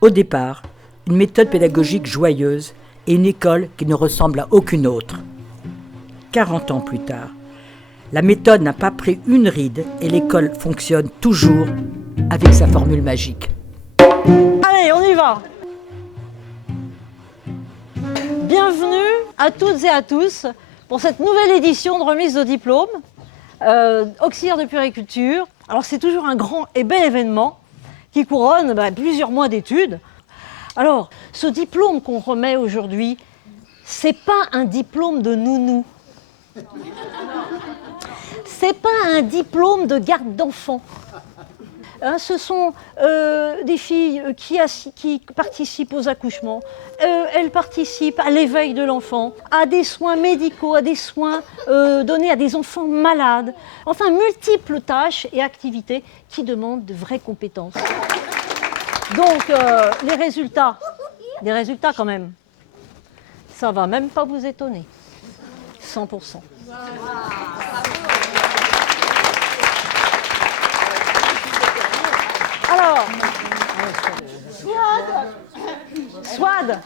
Au départ, une méthode pédagogique joyeuse et une école qui ne ressemble à aucune autre. 40 ans plus tard, la méthode n'a pas pris une ride et l'école fonctionne toujours avec sa formule magique. Allez, on y va! Bienvenue à toutes et à tous pour cette nouvelle édition de remise de diplôme auxiliaire de puériculture. Alors c'est toujours un grand et bel événement qui couronne plusieurs mois d'études. Alors ce diplôme qu'on remet aujourd'hui, c'est pas un diplôme de nounou. C'est pas un diplôme de garde d'enfants. Ce sont des filles qui participent aux accouchements, elles participent à l'éveil de l'enfant, à des soins médicaux, à des soins donnés à des enfants malades. Enfin, multiples tâches et activités qui demandent de vraies compétences. Donc, les résultats quand même, ça va même pas vous étonner. 100%. Alors, Swad.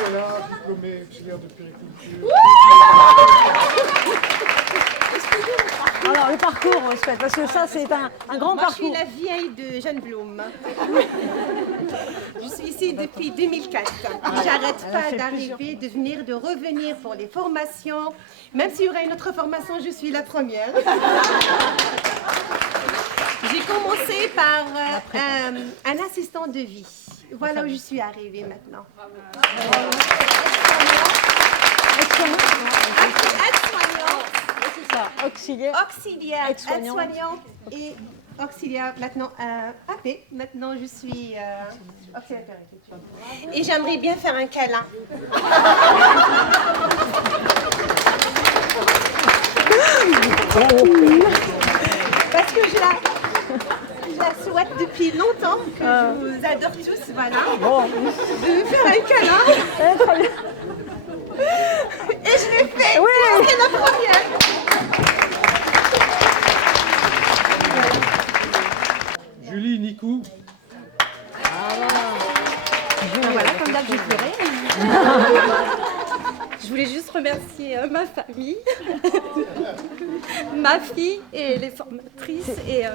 Voilà, diplômé auxiliaire de puériculture. Alors, le parcours, on se fait, parce que ça, c'est un grand parcours. Je suis la vieille de Jeanne Blum. Je suis ici depuis 2004. J'arrête pas d'arriver, de venir, de revenir pour les formations. Même s'il y aura une autre formation, je suis la première. J'ai commencé par un assistant de vie. Voilà où je suis arrivée maintenant. Auxiliaire, aide-soignante et auxiliaire, maintenant AP. Maintenant, je suis auxiliaire puériculture. Et j'aimerais bien faire un câlin. Parce que je la souhaite depuis longtemps, que je vous adore tous, voilà. De faire un câlin. Et je l'ai fait. Oui. C'est la première. Julie Nikou. Voilà, comme d'hab, j'ai pleuré. Je voulais juste remercier ma famille, ma fille et les formatrices et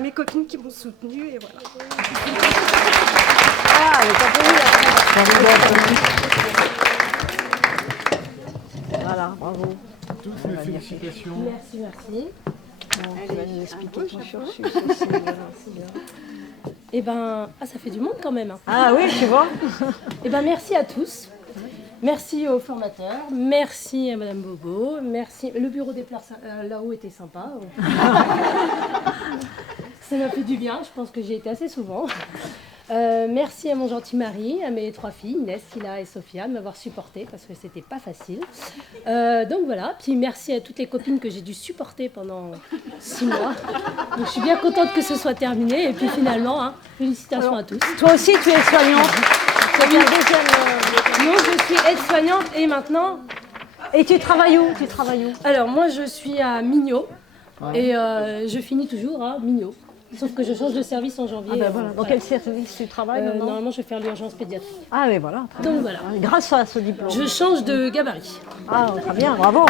mes copines qui m'ont soutenue et voilà. Voilà, bravo. Toutes mes félicitations. Merci. Bon, tu vas nous expliquer ton cursus. Ça fait du monde quand même. Ah oui, tu vois. Merci à tous. Merci aux formateurs. Merci à Madame Bobo. Merci. Le bureau des pleurs là-haut était sympa. Ça m'a fait du bien. Je pense que j'y ai été assez souvent. Merci à mon gentil mari, à mes 3 filles, Inès, Silla et Sophia, de m'avoir supportée parce que c'était pas facile. Donc voilà, puis merci à toutes les copines que j'ai dû supporter pendant 6 mois. Donc je suis bien contente que ce soit terminé et puis finalement, félicitations à tous. Toi aussi, tu es soignante. C'est bien Non, je suis aide-soignante et maintenant... Et tu travailles où Alors moi je suis à Mignot et je finis toujours à Mignot. Sauf que je change de service en janvier. Voilà. Dans quel service tu travailles maintenant? Normalement, je vais faire l'urgence pédiatrique. Ah oui, voilà. Donc voilà. Grâce à ce diplôme. Je change de gabarit. Ah, très bien, bravo.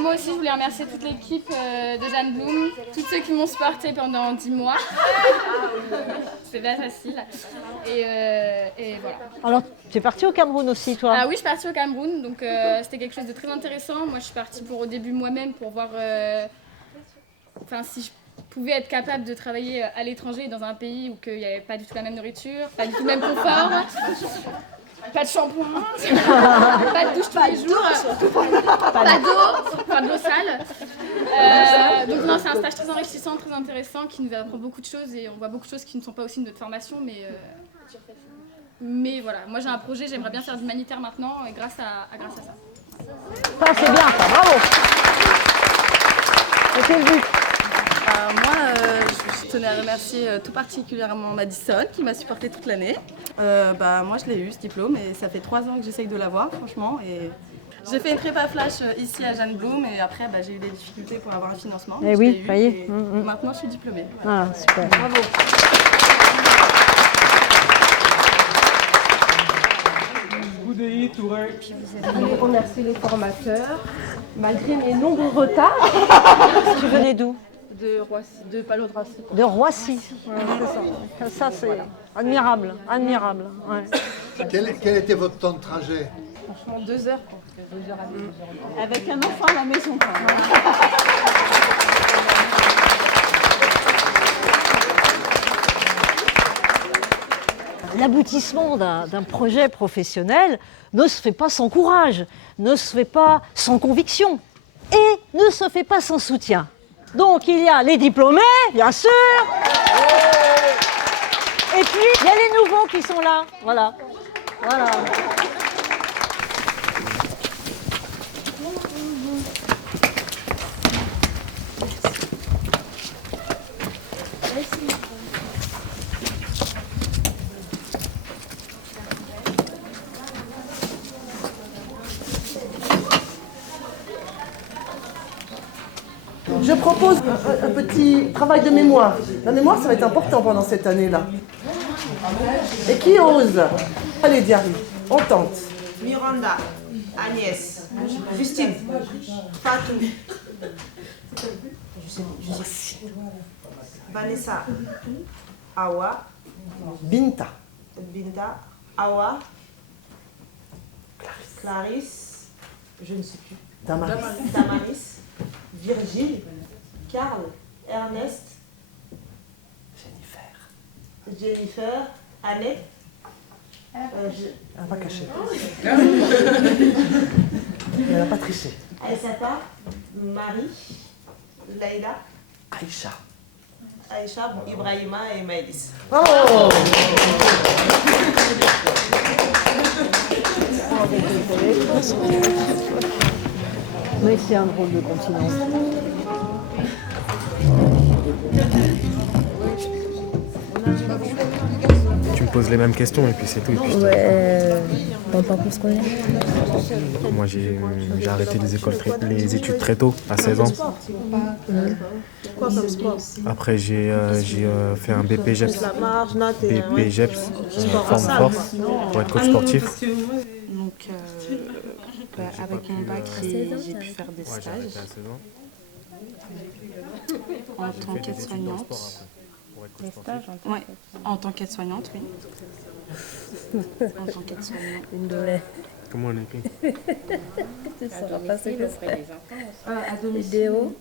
Moi aussi, je voulais remercier toute l'équipe de Jeanne Blum, tous ceux qui m'ont supportée pendant 10 mois. C'est pas facile. Et voilà. Alors, tu es partie au Cameroun aussi, toi? Ah oui, je suis partie au Cameroun, donc c'était quelque chose de très intéressant. Moi, je suis partie au début moi-même pour voir si je pouvais être capable de travailler à l'étranger dans un pays où il n'y avait pas du tout la même nourriture, pas du tout le même confort. Pas de shampoing, pas de douche tous les jours, pas d'eau, de l'eau sale. Donc non, c'est un stage très enrichissant, très intéressant, qui nous apprend beaucoup de choses et on voit beaucoup de choses qui ne sont pas aussi de notre formation, mais voilà, moi j'ai un projet, j'aimerais bien faire de l'humanitaire maintenant et grâce à ça. Ça c'est bien, ça, bravo. Et quel but? Moi, je Je tenais à remercier tout particulièrement Madison qui m'a supporté toute l'année. Moi je l'ai eu ce diplôme et ça fait 3 ans que j'essaye de l'avoir franchement. Et j'ai fait une prépa flash ici à Jeanne Blum et après j'ai eu des difficultés pour avoir un financement. Eh oui, ça y est. Maintenant je suis diplômée. Voilà. Ah, super. Bravo. Goudéi, Touré. Je voulais remercier les formateurs, malgré mes nombreux retards. Tu venais d'où? De Roissy, de Palodrassi. De Roissy. Ouais, c'est ça. Ça, c'est admirable. Admirable. Ouais. Quel était votre temps de trajet? Franchement, 2 heures. 2 heures à 2 heures. Avec un enfant à la maison. L'aboutissement d'un projet professionnel ne se fait pas sans courage, ne se fait pas sans conviction et ne se fait pas sans soutien. Donc il y a les diplômés, bien sûr, et puis il y a les nouveaux qui sont là. Voilà. Je propose un petit travail de mémoire. La mémoire, ça va être important pendant cette année-là. Et qui ose? Allez, Diary, on tente. Miranda, Agnès, Justine, Fatou, Vanessa, Awa, Binta, Binta, Awa, Clarisse, je ne sais plus, Damaris, Virgile, Karl, Ernest, Jennifer, Annette. Elle n'a pas caché. Elle n'a pas triché. Aïssata, Marie, Laïla, Aïcha. Ibrahima et Maëlys. Oh! Mais c'est un drôle de continent. Tu me poses les mêmes questions et puis c'est tout. Et puis Ton parcours scolaire? moi j'ai arrêté les études très tôt, à 16 ans. Quoi comme sport? Après j'ai fait un BP GEPS. BP GEPS, forme force, pour être coach sportif. Donc avec mon bac j'ai pu faire des Ouais, j'ai arrêté stages à 16 ans. en tant qu'aide-soignante. Ouais, en tant qu'aide-soignante, oui. En tant qu'aide-soignante. Une douleur. Comment on écrit? Tu ne sauras pas ce que c'est. À domicile, Vidéo.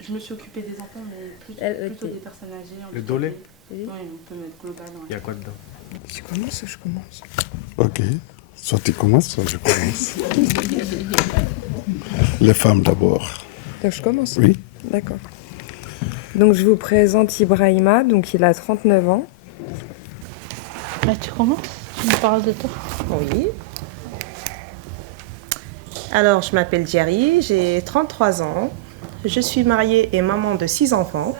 je me suis occupée des enfants, mais plutôt des personnes âgées. Le dolé? Oui, on peut mettre global. Il y a quoi dedans? Tu commences ou je commence? Ok. Soit tu commences, soit je commence. Les femmes d'abord. Donc je commence? Oui. D'accord. Donc je vous présente Ibrahima, donc il a 39 ans. Tu commences? Tu me parles de toi? Oui. Alors, je m'appelle Jerry, j'ai 33 ans. Je suis mariée et maman de 6 enfants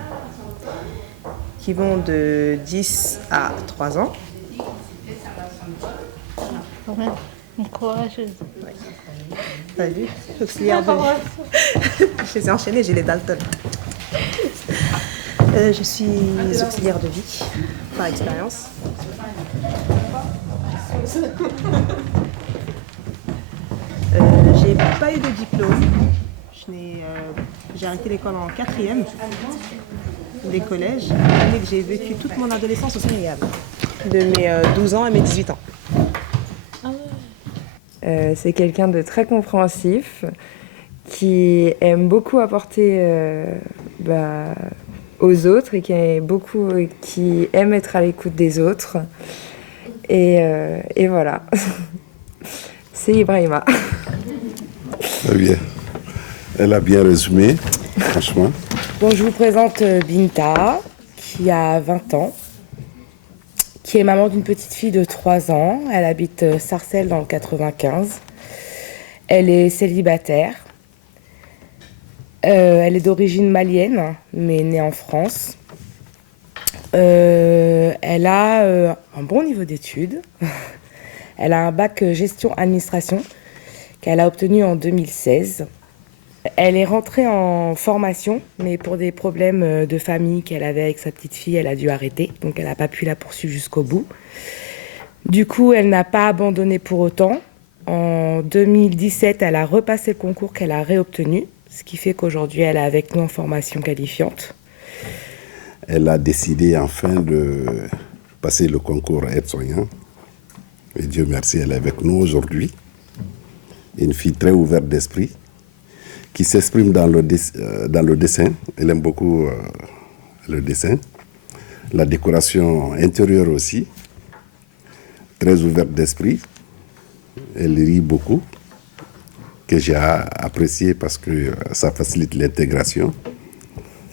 qui vont de 10 à 3 ans. Courageuse. T'as vu? Auxiliaire de vie. Je les ai enchaînés, j'ai les Dalton. Je suis auxiliaire de vie par expérience. J'ai pas eu de diplôme. J'ai arrêté l'école en 4e des collèges. L'année que j'ai vécu toute mon adolescence au Sénégal, de mes 12 ans à mes 18 ans. C'est quelqu'un de très compréhensif, qui aime beaucoup apporter aux autres et qui aime être à l'écoute des autres. Et voilà. C'est Ibrahima. Très bien. Elle a bien résumé, franchement. Bon, je vous présente Binta, qui a 20 ans, qui est maman d'une petite fille de 3 ans. Elle habite Sarcelles dans le 95. Elle est célibataire. Elle est d'origine malienne, mais née en France. Elle a un bon niveau d'études. Elle a un bac gestion-administration qu'elle a obtenu en 2016. Elle est rentrée en formation, mais pour des problèmes de famille qu'elle avait avec sa petite fille, elle a dû arrêter. Donc elle n'a pas pu la poursuivre jusqu'au bout. Du coup, elle n'a pas abandonné pour autant. En 2017, elle a repassé le concours qu'elle a réobtenu, ce qui fait qu'aujourd'hui, elle est avec nous en formation qualifiante. Elle a décidé enfin de passer le concours aide-soignant. Et Dieu merci, elle est avec nous aujourd'hui. Une fille très ouverte d'esprit, qui s'exprime dans le dessin. Elle aime beaucoup le dessin. La décoration intérieure aussi. Très ouverte d'esprit. Elle lit beaucoup, que j'ai apprécié parce que ça facilite l'intégration.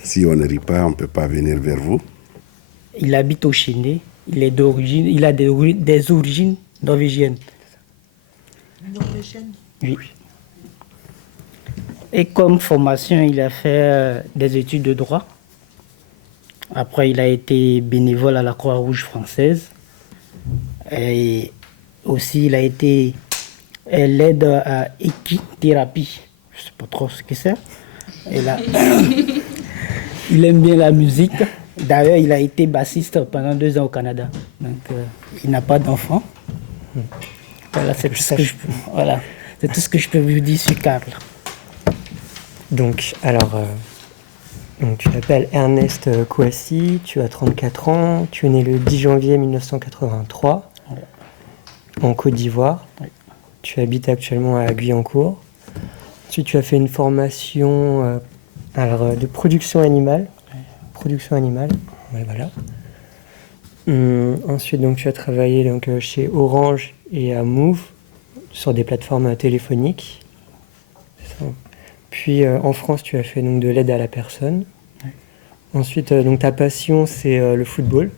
Si on ne rit pas, on ne peut pas venir vers vous. Il habite au Chénet. Il a des origines norvégiennes. Norvégienne? Oui. Et comme formation, il a fait des études de droit. Après, il a été bénévole à la Croix-Rouge française. Et aussi, il a été l'aide à équithérapie. Je ne sais pas trop ce que c'est. Il aime bien la musique. D'ailleurs, il a été bassiste pendant 2 ans au Canada. Donc, il n'a pas d'enfant. Voilà, c'est tout ce que je peux vous dire sur Karl. Donc, donc tu t'appelles Ernest Kouassi, tu as 34 ans, tu es né le 10 janvier 1983 en Côte d'Ivoire. Tu habites actuellement à Guyancourt. Ensuite, tu as fait une formation de production animale. Ouais, voilà. Ensuite, donc, tu as travaillé chez Orange et à Move sur des plateformes téléphoniques. C'est ça. Puis en France, tu as fait donc de l'aide à la personne. Ouais. Ensuite, donc ta passion, c'est le football.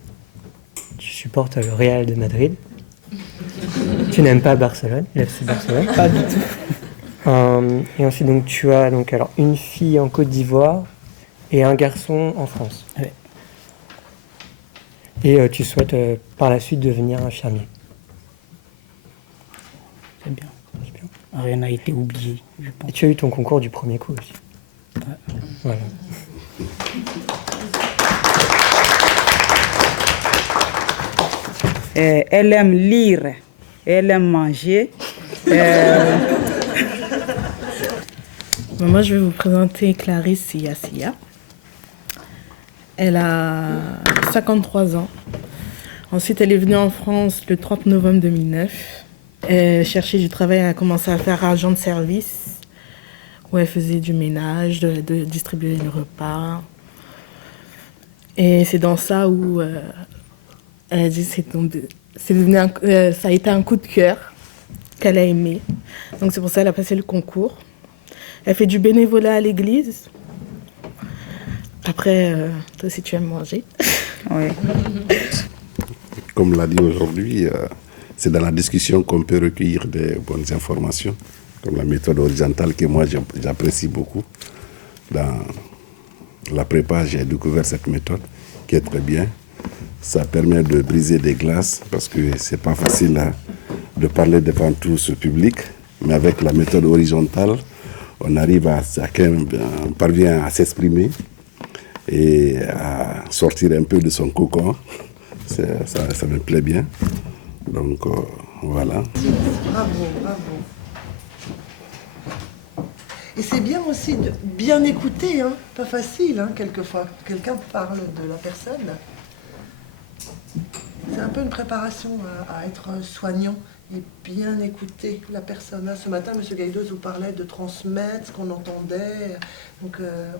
Tu supportes le Real de Madrid. Tu n'aimes pas Barcelone, l'FC Barcelone. Pas du tout. Et ensuite, donc tu as une fille en Côte d'Ivoire et un garçon en France. Ouais. Et tu souhaites par la suite devenir infirmier. C'est bien. Rien n'a été oublié, je pense. Et tu as eu ton concours du premier coup aussi. Ouais. Voilà. Elle aime lire, elle aime manger. Moi, je vais vous présenter Clarisse Sia. Elle a 53 ans. Ensuite, elle est venue en France le 30 novembre 2009. Elle cherchait du travail, elle a commencé à faire agent de service, où elle faisait du ménage, de distribuer les repas. Et c'est dans ça où elle a dit que ça a été un coup de cœur qu'elle a aimé. Donc c'est pour ça qu'elle a passé le concours. Elle fait du bénévolat à l'église. Après, toi aussi tu aimes manger. Oui. Comme l'a dit aujourd'hui, c'est dans la discussion qu'on peut recueillir des bonnes informations, comme la méthode horizontale que moi j'apprécie beaucoup. Dans la prépa, j'ai découvert cette méthode qui est très bien. Ça permet de briser des glaces parce que c'est pas facile de parler devant tout ce public, mais avec la méthode horizontale, on arrive on parvient à s'exprimer et à sortir un peu de son cocon. Ça me plaît bien. Donc voilà. Bravo. Et c'est bien aussi de bien écouter, hein. Pas facile, quelquefois. Quelqu'un parle de la personne. C'est un peu une préparation à être soignant et bien écouter la personne. Ce matin, M. Gaïdos vous parlait de transmettre ce qu'on entendait. Donc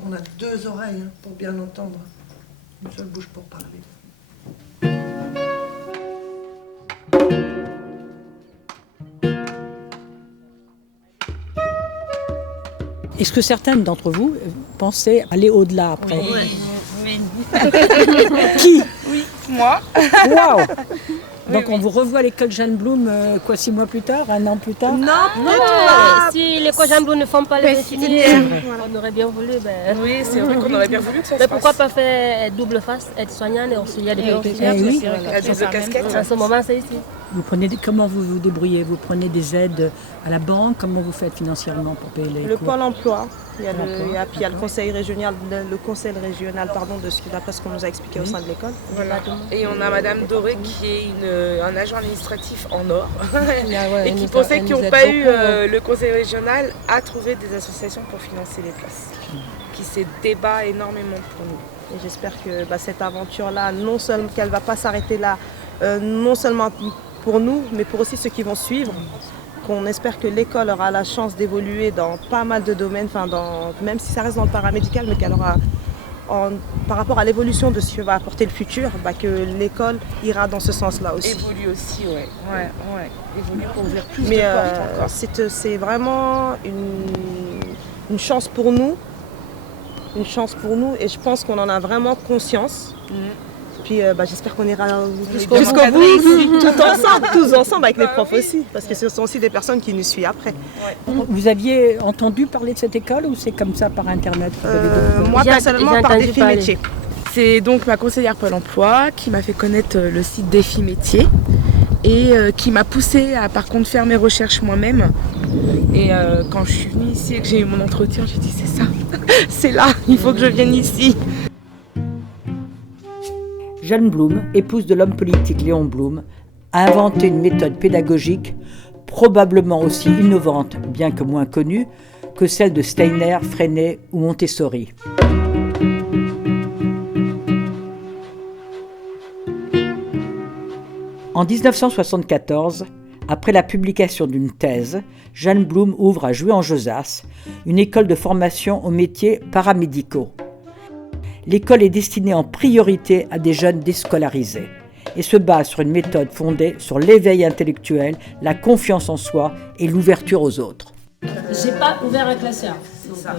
on a 2 oreilles pour bien entendre. Une seule bouche pour parler. Est-ce que certaines d'entre vous pensaient aller au-delà après? Oui. Qui? Oui, moi. Waouh! Donc on vous revoit à l'école Jeanne Blum, 6 mois plus tard, 1 an plus tard? Non, si l'école Jeanne Blum ne font pas les itinéraires, on aurait bien voulu. Oui, c'est vrai qu'on aurait bien voulu que ça se Mais fasse. pourquoi pas faire double face, être soignante et auxiliaire des bénéficiaires? oui. La double casquette. En ce moment, c'est ici. Comment vous vous débrouillez? Vous prenez des aides à la banque? Comment vous faites financièrement pour payer les Le cours? Pôle emploi, il y a le conseil régional, d'après ce qu'on nous a expliqué au sein de l'école. Voilà. Et on a Madame Doré qui est un agent administratif en or et qui pour ceux qui n'ont pas eu le conseil régional a trouvé des associations pour financer les places, qui se débat énormément pour nous. Et j'espère que cette aventure-là, non seulement qu'elle ne va pas s'arrêter là, non seulement pour nous, mais pour aussi ceux qui vont suivre, qu'on espère que l'école aura la chance d'évoluer dans pas mal de domaines, même si ça reste dans le paramédical, mais qu'elle aura, par rapport à l'évolution de ce que va apporter le futur, que l'école ira dans ce sens-là aussi. Évolue aussi, ouais. Évolue pour ouvrir plus mais de portes encore. C'est vraiment une chance pour nous. Une chance pour nous et je pense qu'on en a vraiment conscience. Puis j'espère qu'on ira jusqu'au bout, tous ensemble avec les profs aussi, parce que ce sont aussi des personnes qui nous suivent après. Vous aviez entendu parler de cette école ou c'est comme ça par internet? Moi personnellement par Défi Métiers. C'est donc ma conseillère Pôle emploi qui m'a fait connaître le site Défi Métiers et qui m'a poussée à par contre faire mes recherches moi-même. Et quand je suis venue ici et que j'ai eu mon entretien, j'ai dit c'est ça, c'est là, il faut que je vienne ici. Jeanne Blum, épouse de l'homme politique Léon Blum, a inventé une méthode pédagogique probablement aussi innovante, bien que moins connue, que celle de Steiner, Freinet ou Montessori. En 1974, après la publication d'une thèse, Jeanne Blum ouvre à Jouy-en-Josas une école de formation aux métiers paramédicaux. L'école est destinée en priorité à des jeunes déscolarisés et se base sur une méthode fondée sur l'éveil intellectuel, la confiance en soi et l'ouverture aux autres. J'ai pas ouvert un classeur. C'est ça.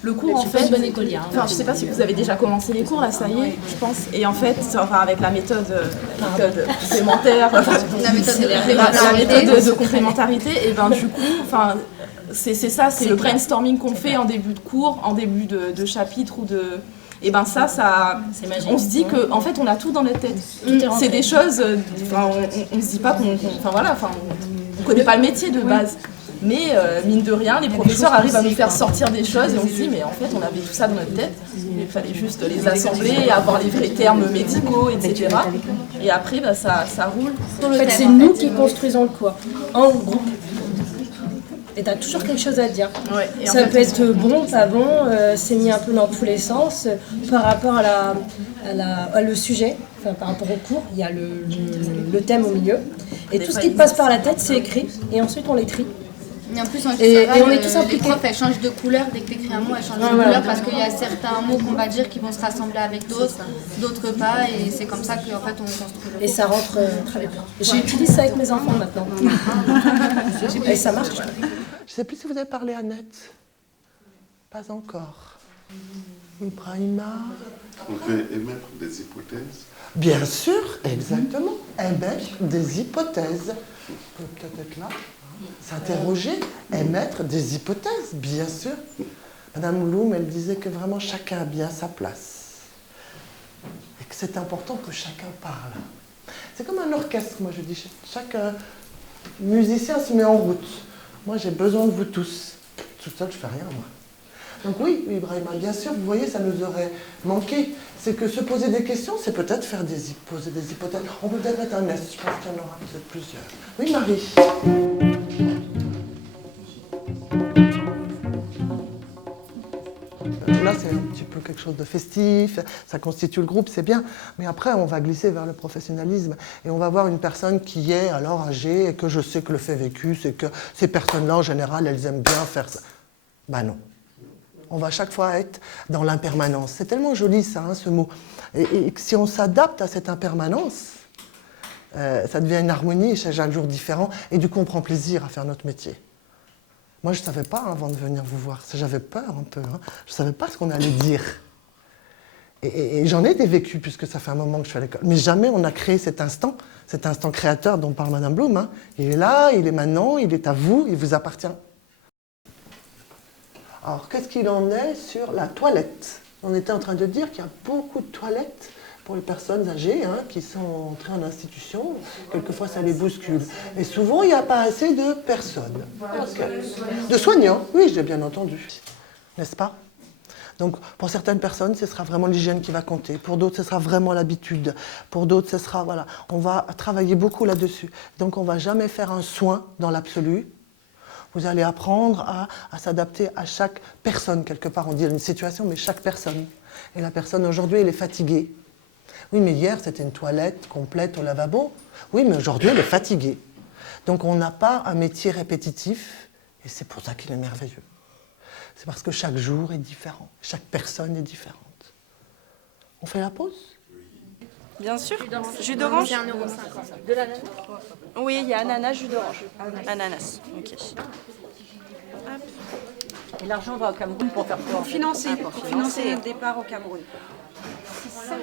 Le cours, en fait, bonne écolière. Enfin, je sais pas si vous avez déjà commencé les cours, là, ça y est, je pense. Et en fait, avec la méthode complémentaire, la méthode de complémentarité, et du coup, c'est ça, c'est le brainstorming qu'on fait en début de cours, en début de chapitre ou de. Et on se dit qu'en fait, on a tout dans notre tête. C'est des choses, on se dit pas on connaît pas le métier de base. Mais mine de rien, les professeurs arrivent à nous faire sortir des choses et on se dit mais en fait on avait tout ça dans notre tête, il fallait juste les assembler, avoir les vrais termes médicaux, etc. Et après ça roule. En fait c'est nous qui construisons le cours, en groupe. Et t'as toujours quelque chose à dire. Ouais, ça peut être bon, pas bon, c'est mis un peu dans tous les sens. Par rapport à le sujet, par rapport au cours, il y a le thème au milieu. Et tout ce qui te passe par la tête, c'est écrit. Et ensuite on l'écrit. Et en plus, on est tous impliqués. Les profs, elles changent de couleur dès que tu écris un mot, elles changent de couleur parce qu'il y a certains mots qu'on va dire qui vont se rassembler avec d'autres, d'autres pas, et c'est comme ça qu'en fait on construit le cours. Et ça rentre très bien. J'utilise ça avec mes enfants maintenant. Et ça marche. Je ne sais plus si vous avez parlé à Annette. Pas encore. Ibrahima. On peut émettre des hypothèses. Bien sûr, exactement. Émettre des hypothèses. On peut peut-être être là. S'interroger, émettre des hypothèses, bien sûr. Madame Blum, elle disait que vraiment chacun a bien sa place. Et que c'est important que chacun parle. C'est comme un orchestre, moi je dis. Chaque musicien se met en route. Moi j'ai besoin de vous tous. Tout seul, je ne fais rien, moi. Donc oui, Ibrahima, bien sûr, vous voyez, ça nous aurait manqué. C'est que se poser des questions, c'est peut-être poser des hypothèses. On peut peut-être mettre un S, je pense qu'il y en aura peut-être plusieurs. Oui, Marie. Là, c'est un petit peu quelque chose de festif, ça constitue le groupe, c'est bien. Mais après, on va glisser vers le professionnalisme. Et on va voir une personne qui est alors âgée et que je sais que le fait vécu, c'est que ces personnes-là, en général, elles aiment bien faire ça. Ben non. On va à chaque fois être dans l'impermanence. C'est tellement joli, ça, ce mot. Et si on s'adapte à cette impermanence, ça devient une harmonie chaque jour différent. Et du coup, on prend plaisir à faire notre métier. Moi, je ne savais pas avant de venir vous voir. J'avais peur un peu. Je ne savais pas ce qu'on allait dire. Et j'en ai des vécus, puisque ça fait un moment que je suis à l'école. Mais jamais on a créé cet instant créateur dont parle Madame Blum. Hein. Il est là, il est maintenant, il est à vous, il vous appartient. Alors, qu'est-ce qu'il en est sur la toilette? On était en train de dire qu'il y a beaucoup de toilettes pour les personnes âgées qui sont entrées en institution. Quelquefois, ça les bouscule. Et souvent, il n'y a pas assez de personnes. De soignants, oui, j'ai bien entendu. N'est-ce pas? Donc, pour certaines personnes, ce sera vraiment l'hygiène qui va compter. Pour d'autres, ce sera vraiment l'habitude. Pour d'autres, ce sera, voilà, on va travailler beaucoup là-dessus. Donc, on ne va jamais faire un soin dans l'absolu. Vous allez apprendre à s'adapter à chaque personne, quelque part. On dit une situation, mais chaque personne. Et la personne, aujourd'hui, elle est fatiguée. Oui, mais hier, c'était une toilette complète au lavabo. Oui, mais aujourd'hui, elle est fatiguée. Donc, on n'a pas un métier répétitif, et c'est pour ça qu'il est merveilleux. C'est parce que chaque jour est différent, chaque personne est différente. On fait la pause? Bien sûr. Jus d'orange. C'est 1,50 €. De l'ananas? Oui, il y a ananas, jus d'orange. Ananas, ok. Et l'argent va au Cameroun pour faire quoi? Pour financer le départ au Cameroun.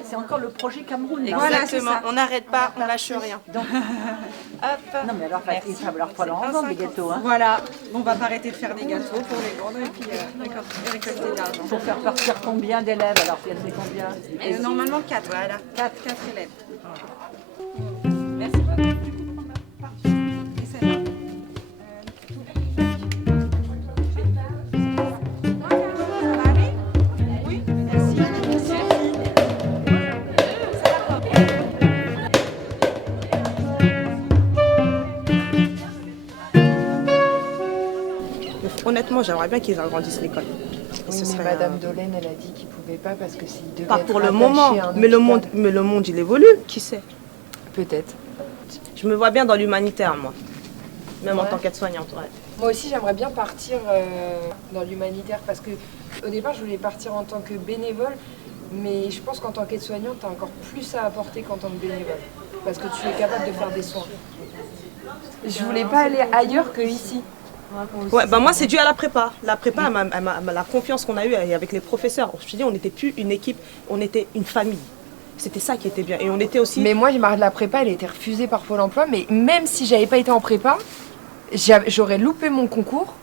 C'est encore le projet Cameroun. Exactement, on n'arrête pas, on lâche rien. Donc, hop. Non mais alors, il va falloir pas en vendre des gâteaux. Hein. Voilà, on va pas arrêter de faire des gâteaux pour les vendre et puis récolter de l'argent. Pour faire partir combien d'élèves alors? Il y en a combien? Normalement 4, voilà. 4 élèves. Merci beaucoup. Honnêtement, j'aimerais bien qu'ils agrandissent l'école. Oui, mais Madame Dolène, elle a dit qu'il ne pouvait pas parce que s'il devait pas être pour le rattaché moment, à un mais le hôpital. monde, il évolue, qui sait? Peut-être. Je me vois bien dans l'humanitaire, moi. Même en Ouais. tant qu'aide-soignante, ouais. Moi aussi, j'aimerais bien partir dans l'humanitaire parce que au départ, je voulais partir en tant que bénévole, mais je pense qu'en tant qu'aide-soignante, tu as encore plus à apporter qu'en tant que bénévole parce que tu es capable de faire des soins. Je voulais pas aller ailleurs que ici. Ouais, bah moi c'est dû à la prépa. La prépa, la confiance qu'on a eue avec les professeurs. Je te dis, on n'était plus une équipe, on était une famille. C'était ça qui était bien. Et on était aussi. Mais moi, la prépa, elle a été refusée par Pôle emploi. Mais même si j'avais pas été en prépa, j'aurais loupé mon concours.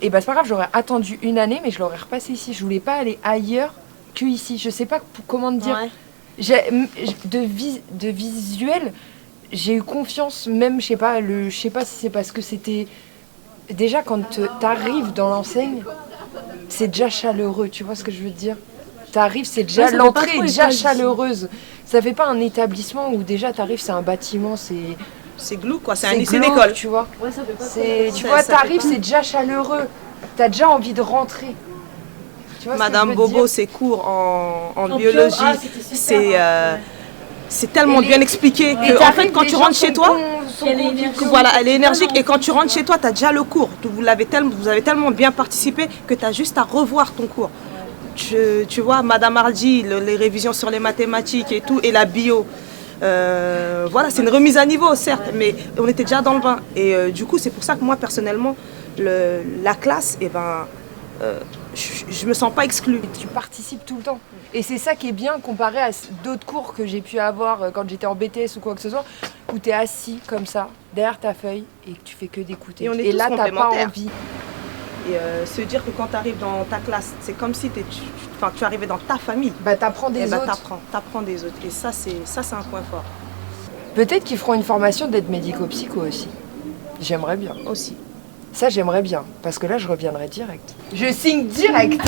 Et bah c'est pas grave, j'aurais attendu une année, mais je l'aurais repassé ici. Je voulais pas aller ailleurs que ici. Je sais pas comment te dire. Ouais. De visuel, j'ai eu confiance. Même, je sais pas si c'est parce que c'était. Déjà, quand t'arrives dans l'enseigne, c'est déjà chaleureux, tu vois ce que je veux te dire? T'arrives, c'est déjà l'entrée est déjà chaleureuse. Ça fait pas un établissement où déjà t'arrives, c'est un bâtiment, c'est glauque quoi, c'est un lycée d'école, tu vois. Ouais, ça fait pas tu vois, t'arrives, c'est déjà chaleureux. T'as déjà envie de rentrer. Tu vois Madame Bobo, ses cours en biologie, c'est tellement bien expliqué que en fait quand tu rentres chez toi, voilà, elle est énergique et quand tu rentres chez toi, tu as déjà le cours. Vous avez tellement bien participé que tu as juste à revoir ton cours. Tu vois, Madame Hardy, les révisions sur les mathématiques et tout, et la bio. Voilà, c'est une remise à niveau, certes, mais on était déjà dans le bain. Et du coup, c'est pour ça que moi, personnellement, la classe, je me sens pas exclue. Tu participes tout le temps. Et c'est ça qui est bien comparé à d'autres cours que j'ai pu avoir quand j'étais en BTS ou quoi que ce soit, où tu es assis comme ça, derrière ta feuille, et que tu fais que d'écouter. Et là, t'as pas envie. Et se dire que quand tu arrives dans ta classe, c'est comme si tu arrivais dans ta famille. Bah, t'apprends des autres. T'apprends des autres. Et ça, c'est un point fort. Peut-être qu'ils feront une formation d'aide médico-psycho aussi. J'aimerais bien. Aussi. Ça, j'aimerais bien. Parce que là, je reviendrai direct. Je signe direct.